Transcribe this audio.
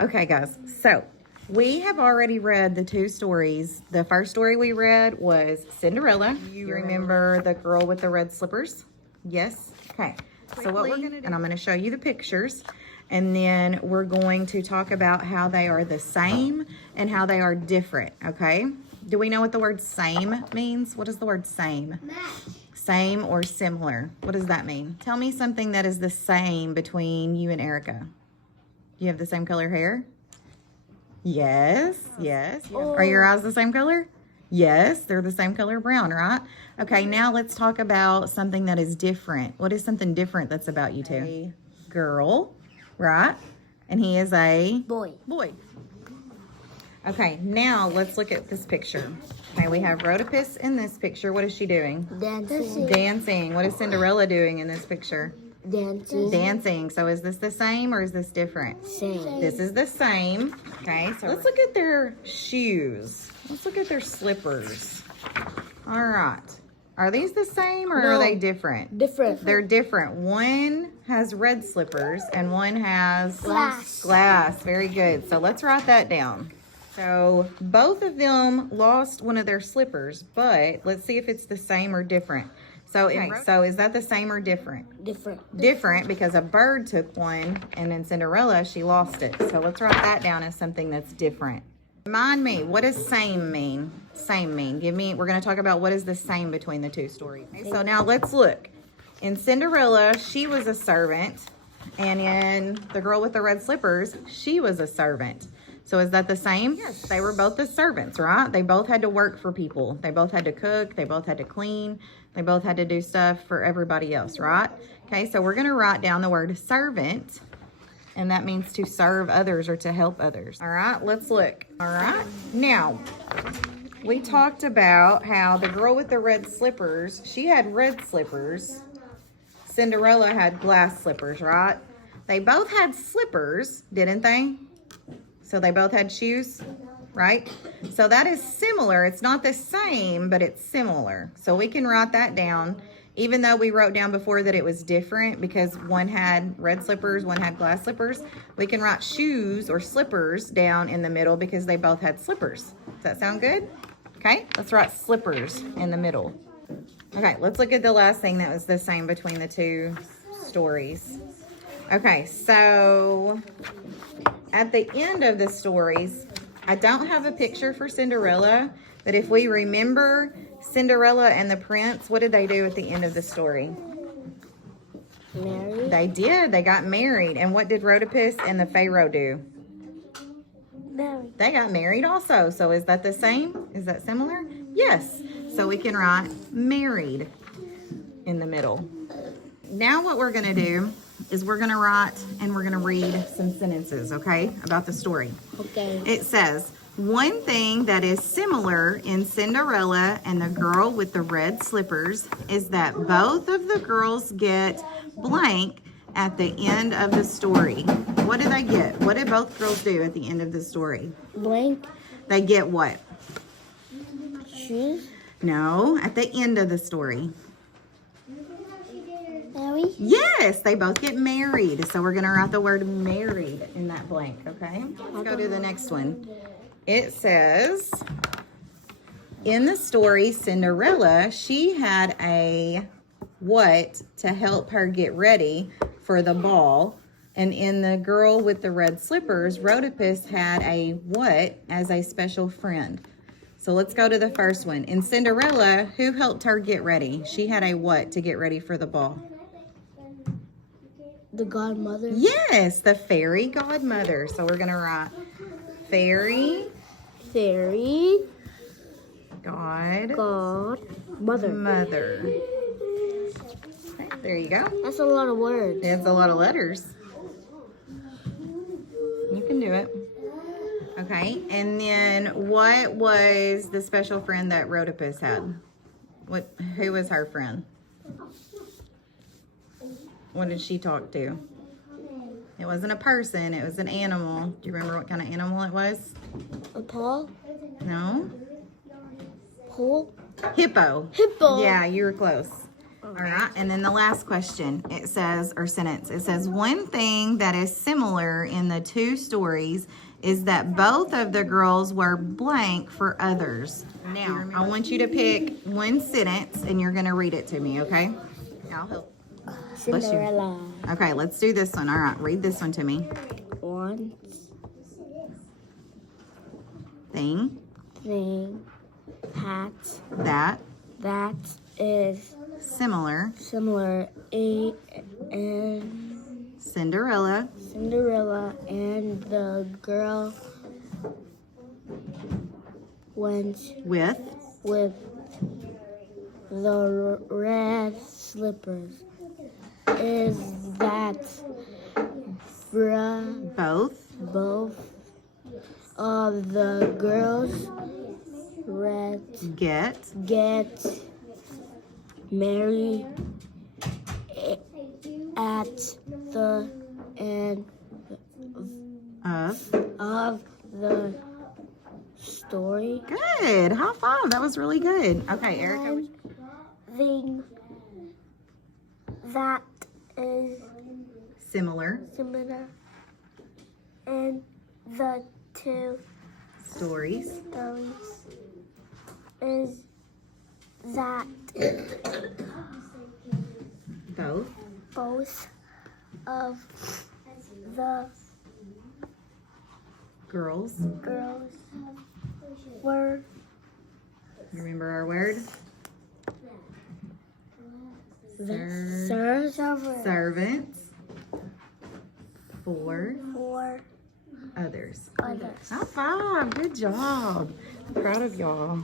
Okay, guys. So we have already read the two stories. The first story we read was Cinderella. You remember the girl with the red slippers? Yes. Okay. So what we're going to do, and I'm going to show you the pictures, and then we're going to talk about how they are the same and how they are different. Okay. Do we know what the word same means? What does the word same? Match. Same or similar. What does that mean? Tell me something that is the same between you and Erica. You have the same color hair? Yes, yes. Oh. Are your eyes the same color? Yes, they're the same color brown, right? Okay, now let's talk about something that is different. What is something different that's about you two? A girl, right? And he is a Boy. boy. Okay, now let's look at this picture. Okay, we have Rhodopis in this picture. What is she doing? Dancing. Dancing. What is Cinderella doing in this picture? Dancing. Dancing. So is this the same or is this different? Same. This is the same. Okay, so let's look at their shoes. Let's look at their slippers. All right. Are these the same or are No. they different? Different. They're different. One has red slippers and one has Glass. glass. Very good. So let's write that down. So both of them lost one of their slippers, but let's see if it's the same or different. So, so is that the same or different? Different. Different because a bird took one and in Cinderella she lost it. So let's write that down as something that's different. Remind me, what does same mean? Same mean. We're going to talk about what is the same between the two stories. Okay, so now let's look. In Cinderella, she was a servant, and in The Girl with the Red Slippers, she was a servant. So is that the same? Yes, they were both the servants, right? They both had to work for people. They both had to cook. They both had to clean. They both had to do stuff for everybody else, right? Okay, so we're going to write down the word servant, and that means to serve others or to help others. All right, let's look. All right, now we talked about how the girl with the red slippers, she had red slippers. Cinderella had glass slippers, right? They both had slippers, didn't they? So they both had shoes, right? So that is similar. It's not the same, but it's similar. So we can write that down, even though we wrote down before that it was different because one had red slippers, one had glass slippers. We can write shoes or slippers down in the middle because they both had slippers. Does that sound good? Okay, let's write slippers in the middle. Okay, let's look at the last thing that was the same between the two stories. Okay, so at the end of the stories, I don't have a picture for Cinderella, but if we remember Cinderella and the prince, what did they do at the end of the story? Married. They did. They got married. And what did Rhodopis and the Pharaoh do? Married. They got married also. So is that the same? Is that similar? Yes. So we can write married in the middle. Now what we're going to do is we're going to write and we're going to read some sentences, okay, about the story. Okay. It says, one thing that is similar in Cinderella and the girl with the red slippers is that both of the girls get blank at the end of the story. What did they get? What did both girls do at the end of the story? Blank. They get what? Shoes. No, at the end of the story. Married. Yes, they both get married. So we're going to write the word married in that blank, okay? Let's go to the next one. It says, in the story, Cinderella, she had a what to help her get ready for the ball. And in The Girl with the Red Slippers, Rhodopis had a what as a special friend. So let's go to the first one. In Cinderella, who helped her get ready? She had a what to get ready for the ball? The godmother. Yes, the fairy godmother. So we're going to write fairy Fairy. godmother. Mother. Okay, there you go. That's a lot of words. It's a lot of letters. You can do it. Okay, and then what was the special friend that Rhodopis had? Who was her friend? What did she talk to? It wasn't a person, it was an animal. Do you remember what kind of animal it was? A paw. No? Pole. Hippo. Hippo. Yeah, you were close. All right, and then the last question, it says, or sentence, it says, one thing that is similar in the two stories is that both of the girls were blank for others. Now, I want you to pick one sentence and you're going to read it to me, okay? I'll help. Bless you. Cinderella. Okay, let's do this one. All right, read this one to me. One Thing thing that that is similar similar in Cinderella Cinderella and the girl went with with the red slippers is that both both of the girls get get married at the end of the story. Good. High five. That was really good. Okay, Erica. One thing that is Similar similar in the two stories stories is that both of the girls. girls were Remember our word? Servants for for others. others. High five. Good job. I'm proud of y'all.